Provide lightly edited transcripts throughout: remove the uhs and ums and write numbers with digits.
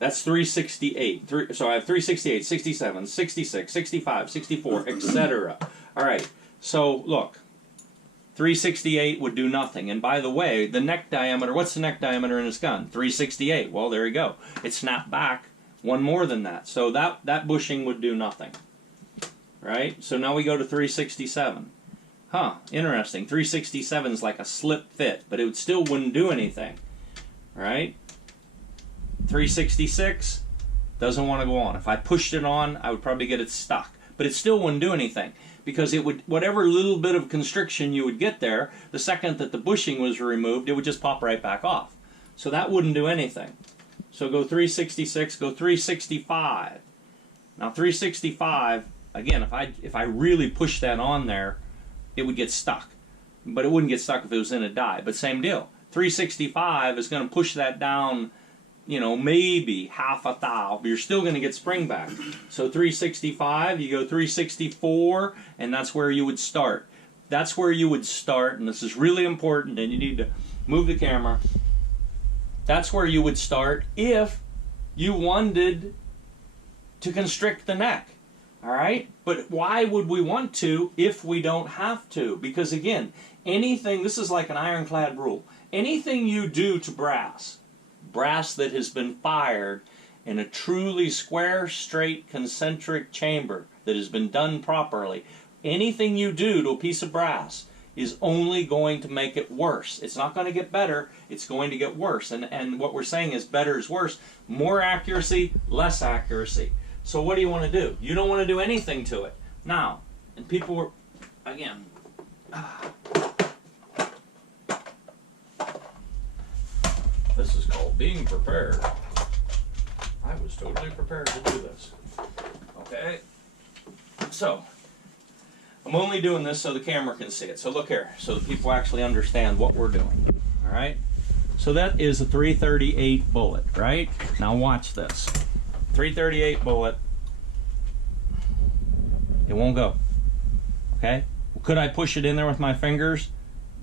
That's 368. So I have 368, 67, 66, 65, 64, etc. All right. So look, 368 would do nothing. And by the way, the neck diameter, what's the neck diameter in this gun? 368. Well, there you go. It snapped back one more than that. So that bushing would do nothing. Right? So now we go to 367. Huh, interesting. 367 is like a slip fit, but it still wouldn't do anything. Right? 366 doesn't want to go on. If I pushed it on, I would probably get it stuck. But it still wouldn't do anything, because it would, whatever little bit of constriction you would get there, the second that the bushing was removed, it would just pop right back off. So that wouldn't do anything. So go 366, go 365. Now 365, again, if I really push that on there, it would get stuck. But it wouldn't get stuck if it was in a die. But same deal. 365 is going to push that down, you know, maybe half a thou, but you're still going to get spring back. So 365, you go 364, and that's where you would start. That's where you would start, and this is really important, and you need to move the camera. That's where you would start if you wanted to constrict the neck. All right? But why would we want to if we don't have to? Because again, anything, this is like an ironclad rule. Anything you do to brass that has been fired in a truly square, straight, concentric chamber that has been done properly, anything you do to a piece of brass is only going to make it worse. It's not going to get better, it's going to get worse. And what we're saying is better is worse. More accuracy, less accuracy. So what do you want to do? You don't want to do anything to it. Now, and people were, again, this is called being prepared. I was totally prepared to do this. Okay? So, I'm only doing this so the camera can see it. So look here, so the people actually understand what we're doing. All right? So that is a 338 bullet, right? Now watch this. 338 bullet. It won't go. Okay? Could I push it in there with my fingers?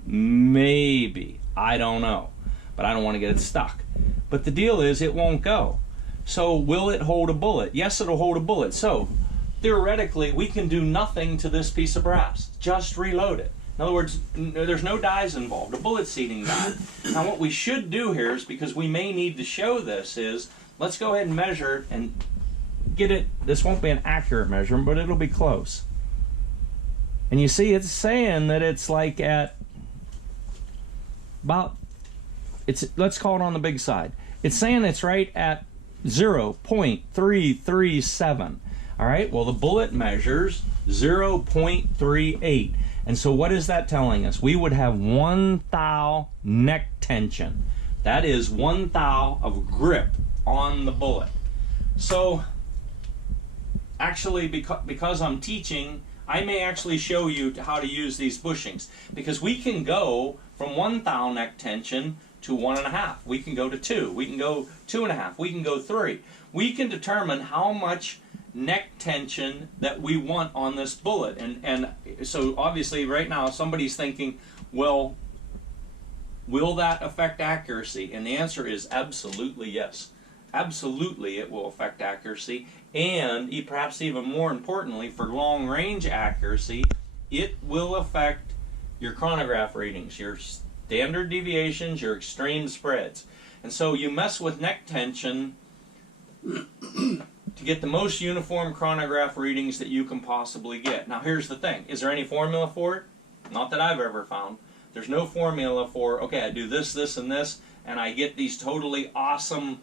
Maybe. I don't know. But I don't want to get it stuck. But the deal is, it won't go. So will it hold a bullet? Yes, it'll hold a bullet. So theoretically, we can do nothing to this piece of brass. Just reload it. In other words, there's no dies involved, a bullet seating die. Now what we should do here is, because we may need to show this, is let's go ahead and measure it and get it. This won't be an accurate measurement, but it'll be close. And you see, it's saying that it's like at about, let's call it on the big side. It's saying it's right at 0.337. All right, well, the bullet measures 0.38. And so what is that telling us? We would have 1 thou neck tension. That is 1 thou of grip on the bullet. So actually, because I'm teaching, I may actually show you how to use these bushings, because we can go from 1 thou neck tension to 1.5. We can go to 2. We can go 2.5. We can go 3. We can determine how much neck tension that we want on this bullet. And so obviously right now somebody's thinking, well, will that affect accuracy? And the answer is absolutely yes. Absolutely it will affect accuracy, and perhaps even more importantly, for long range accuracy, it will affect your chronograph readings, your standard deviations, your extreme spreads. And so you mess with neck tension to get the most uniform chronograph readings that you can possibly get. Now here's the thing, is there any formula for it? Not that I've ever found. There's no formula for, okay, I do this, this, and this, and I get these totally awesome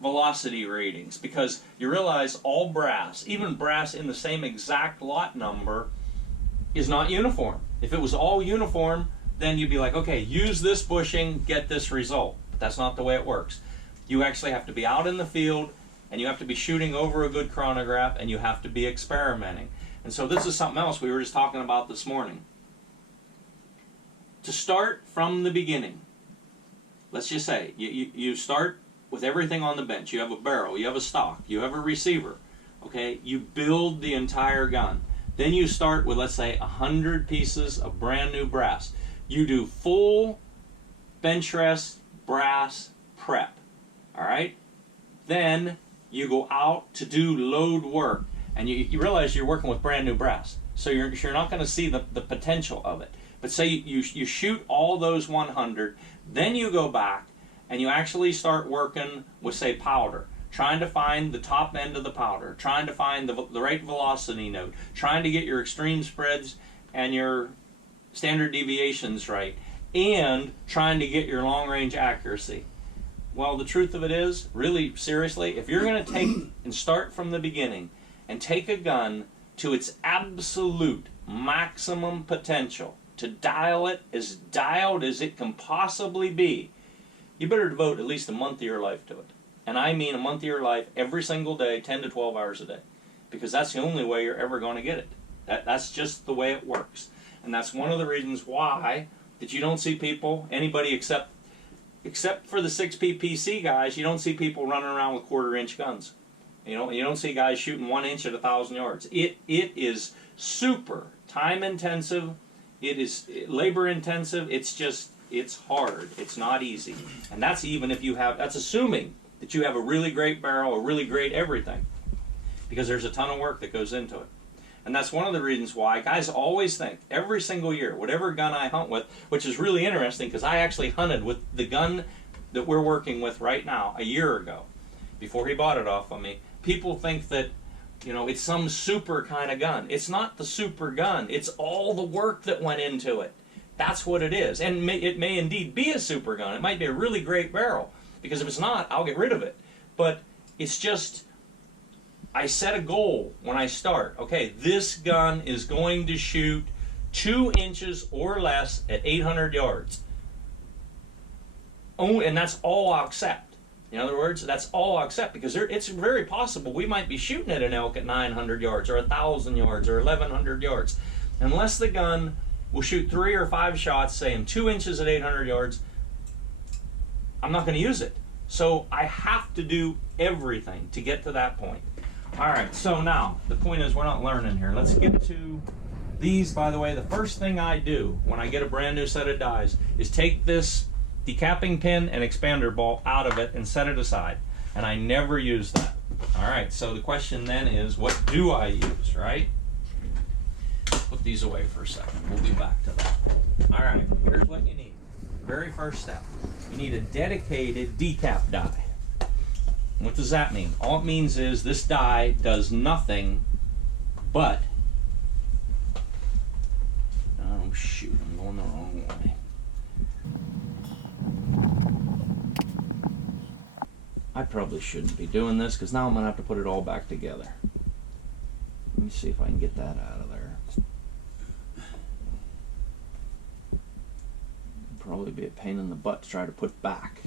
velocity readings, because you realize all brass, even brass in the same exact lot number, is not uniform. If it was all uniform, then you'd be like, okay, use this bushing, get this result. But that's not the way it works. You actually have to be out in the field, and you have to be shooting over a good chronograph, and you have to be experimenting. And so this is something else we were just talking about this morning. To start from the beginning, let's just say you start with everything on the bench. You have a barrel, you have a stock, you have a receiver. Okay, you build the entire gun. Then you start with, let's say, 100 pieces of brand new brass. You do full bench rest brass prep. All right? Then you go out to do load work, and you realize you're working with brand new brass, so you're not going to see the potential of it. But say you shoot all those 100, then you go back and you actually start working with, say, powder, trying to find the top end of the powder, trying to find the right velocity note, trying to get your extreme spreads and your standard deviations right, and trying to get your long range accuracy. Well, the truth of it is, really seriously, if you're going to take and start from the beginning and take a gun to its absolute maximum potential, to dial it as dialed as it can possibly be, you better devote at least a month of your life to it. And I mean a month of your life every single day, 10 to 12 hours a day. Because that's the only way you're ever going to get it. That's just the way it works. And that's one of the reasons why that you don't see people, anybody except for the 6PPC guys, you don't see people running around with 1/4 inch guns. You know, you don't see guys shooting 1 inch at 1,000 yards. It is super time intensive. It is labor intensive. It's hard. It's not easy. And that's even if you have, that's assuming that you have a really great barrel, a really great everything. Because there's a ton of work that goes into it. And that's one of the reasons why guys always think, every single year, whatever gun I hunt with, which is really interesting because I actually hunted with the gun that we're working with right now a year ago, before he bought it off of me. People think that, you know, it's some super kind of gun. It's not the super gun. It's all the work that went into it. That's what it is. And it may indeed be a super gun. It might be a really great barrel. Because if it's not, I'll get rid of it. But it's just, I set a goal when I start. Okay, this gun is going to shoot 2 inches or less at 800 yards. Oh, and that's all I'll accept. In other words, that's all I'll accept, because it's very possible we might be shooting at an elk at 900 yards or 1,000 yards or 1,100 yards. Unless the gun will shoot 3 or 5 shots, saying 2 inches at 800 yards, I'm not going to use it. So I have to do everything to get to that point. All right, so now the point is we're not learning here. Let's get to these. By the way, the first thing I do when I get a brand new set of dies is take this decapping pin and expander ball out of it and set it aside. And I never use that. All right, so the question then is, what do I use, right? Put these away for a second. We'll be back to that. All right, here's what you need. Very first step. You need a dedicated decap die. What does that mean? All it means is this die does nothing but, oh shoot, I'm going the wrong way. I probably shouldn't be doing this because now I'm going to have to put it all back together. Let me see if I can get that out of there. It'd probably be a pain in the butt to try to put back.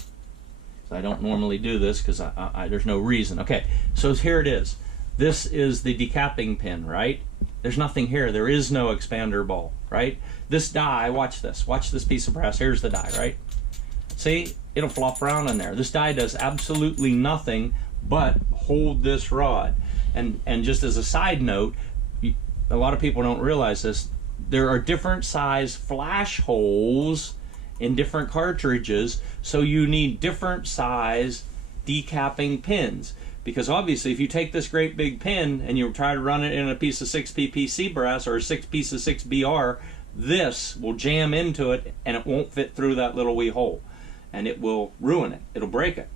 So I don't normally do this because there's no reason. Okay, so here it is. This is the decapping pin, right? There's nothing here. There is no expander ball, right? This die, watch this. Watch this piece of brass. Here's the die, right? See? It'll flop around in there. This die does absolutely nothing but hold this rod. And just as a side note, a lot of people don't realize this. There are different size flash holes in different cartridges, so you need different size decapping pins. Because obviously if you take this great big pin and you try to run it in a piece of 6PPC brass or a piece of 6BR, this will jam into it and it won't fit through that little wee hole. And it will ruin it. It'll break it.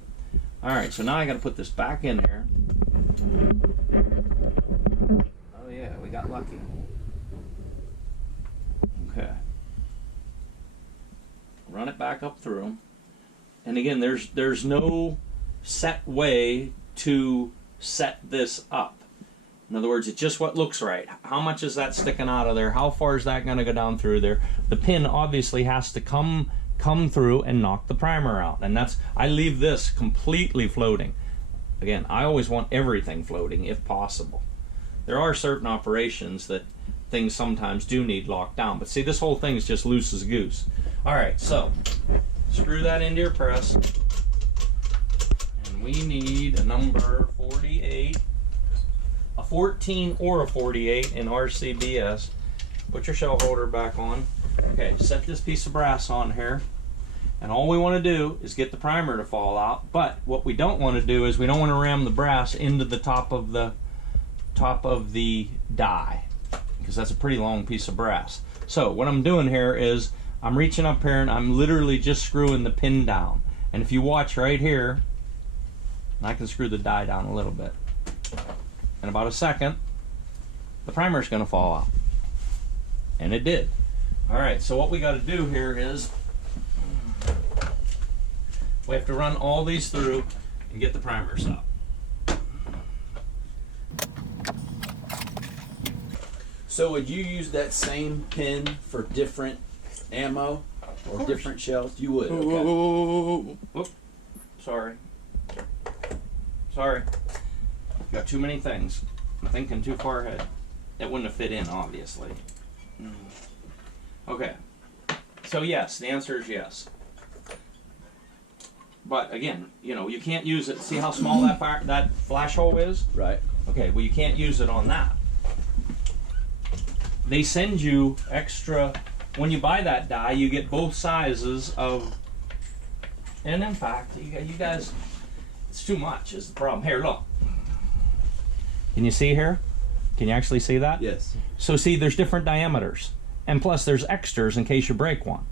All right, so now I got to put this back in there. Oh yeah, we got lucky. Okay. Run it back up through. And again, there's no set way to set this up. In other words, it's just what looks right. How much is that sticking out of there? How far is that going to go down through there? The pin obviously has to come through and knock the primer out. And that's, I leave this completely floating. Again, I always want everything floating if possible. There are certain operations that things sometimes do need locked down, but see, this whole thing is just loose as goose. All right, so screw that into your press, and we need a number 48, a 14 or a 48 in RCBS. Put your shell holder back on. Okay, set this piece of brass on here. And all we want to do is get the primer to fall out. But what we don't want to do is we don't want to ram the brass into the top of the die, because that's a pretty long piece of brass. So what I'm doing here is I'm reaching up here and I'm literally just screwing the pin down. And if you watch right here, I can screw the die down a little bit. In about a second, the primer's going to fall out. And it did. Alright, so what we got to do here is we have to run all these through and get the primers up. So would you use that same pin for different ammo or different shells? You would. Okay. Whoop. Sorry. Sorry. Got too many things. I'm thinking too far ahead. It wouldn't have fit in, obviously. Okay. So yes, the answer is yes. But again, you know, you can't use it. See how small that flash hole is? Right. Okay, well you can't use it on that. They send you extra, when you buy that die, you get both sizes of, and in fact, you guys, it's too much is the problem. Here, look. Can you see here? Can you actually see that? Yes. So see, there's different diameters. And plus there's extras in case you break one.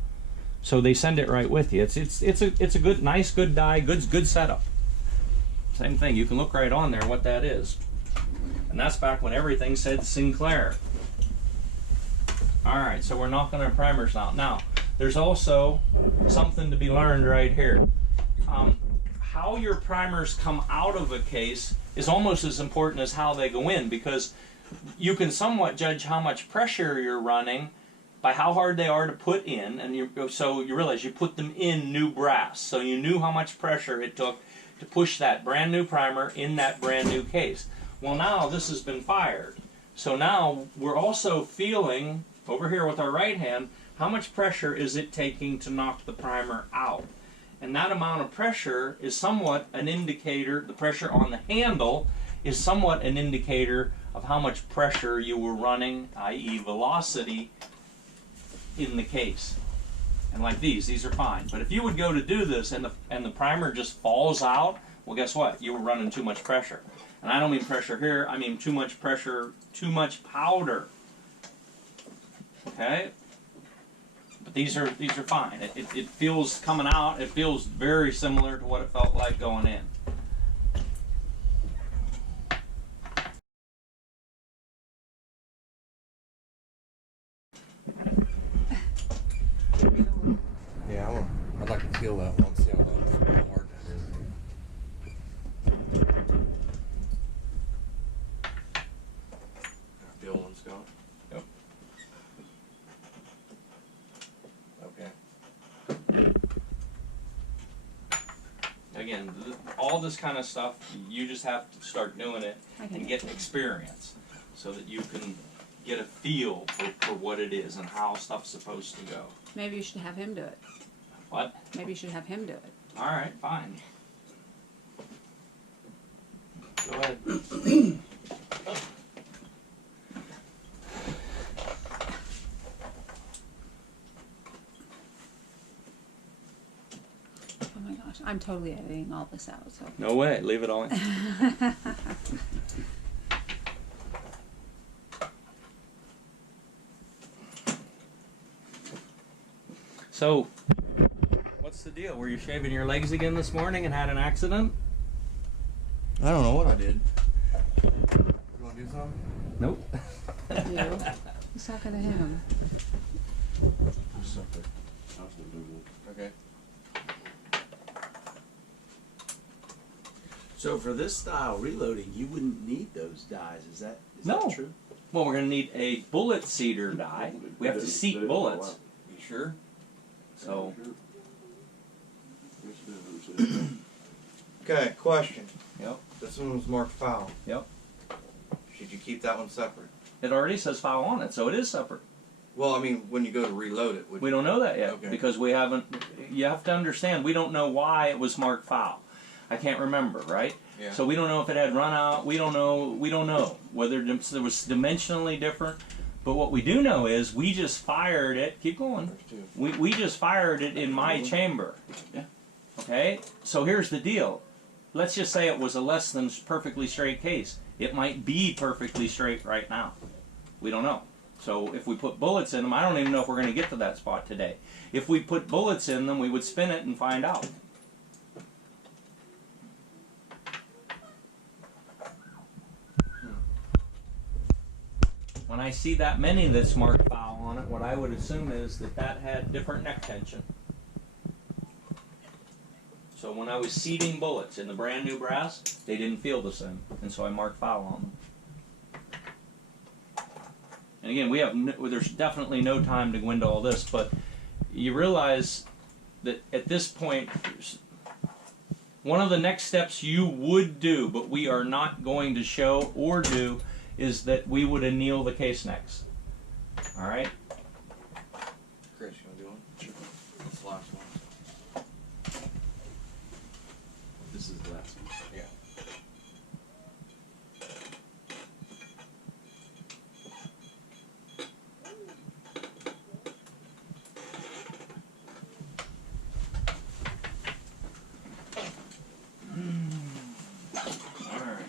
So they send it right with you. It's a good, nice, good die, good setup. Same thing, you can look right on there what that is. And that's back when everything said Sinclair. Alright, so we're knocking our primers out. Now, there's also something to be learned right here. How your primers come out of a case is almost as important as how they go in, because you can somewhat judge how much pressure you're running by how hard they are to put in, and so you realize you put them in new brass, so you knew how much pressure it took to push that brand new primer in that brand new case. Well, now this has been fired, so now we're also feeling over here with our right hand how much pressure is it taking to knock the primer out. And that amount of pressure is somewhat an indicator, the pressure on the handle is somewhat an indicator of how much pressure you were running, i.e. velocity, in the case. And like these are fine. But if you would go to do this and the primer just falls out, well guess what? You were running too much pressure. And I don't mean pressure here, I mean too much pressure, too much powder. Okay? But these are fine. It feels coming out, it feels very similar to what it felt like going in. Yeah, I'd like to feel that one, see how hard that is. Feel one, Scott? Yep. Okay. Again, all this kind of stuff, you just have to start doing it and get experience so that you can get a feel for what it is and how stuff's supposed to go. Maybe you should have him do it. What? Maybe you should have him do it. Alright, fine. Go ahead. Oh my gosh, I'm totally editing all this out. So. No way, leave it all in. So, what's the deal? Were you shaving your legs again this morning and had an accident? I don't know what I did. You want to do something? Nope. You. He's talking to him. Okay. So for this style reloading, you wouldn't need those dies. Is that No. true? Well, we're going to need a bullet seater die. We have to seat bullets. You sure? So, Okay, question. yep, This one was marked foul. yep. Should you keep that one separate? It already says foul on it, so it is separate. Well, I mean, when you go to reload it, would We don't know that yet Okay. because we haven't. You have to understand, we don't know why it was marked foul. I can't remember, right? Yeah. So we don't know if it had run out. We don't know. We don't know whether it was dimensionally different. But what we do know is we just fired it. Keep going. We just fired it in my chamber. Yeah. Okay? So here's the deal. Let's just say it was a less than perfectly straight case. It might be perfectly straight right now. We don't know. So if we put bullets in them, I don't even know if we're going to get to that spot today. If we put bullets in them, we would spin it and find out. When I see that many that's marked foul on it, what I would assume is that that had different neck tension. So when I was seeding bullets in the brand new brass, they didn't feel the same, and so I marked foul on them. And again, we have there's definitely no time to go into all this, but you realize that at this point, one of the next steps you would do, but we are not going to show or do, is that we would anneal the case necks. All right? Chris, you want to do one? Sure. That's the last one. This is the last one. Yeah. All right.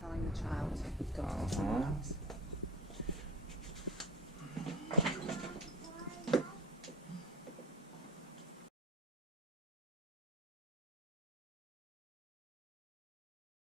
Telling the child to go to someone else.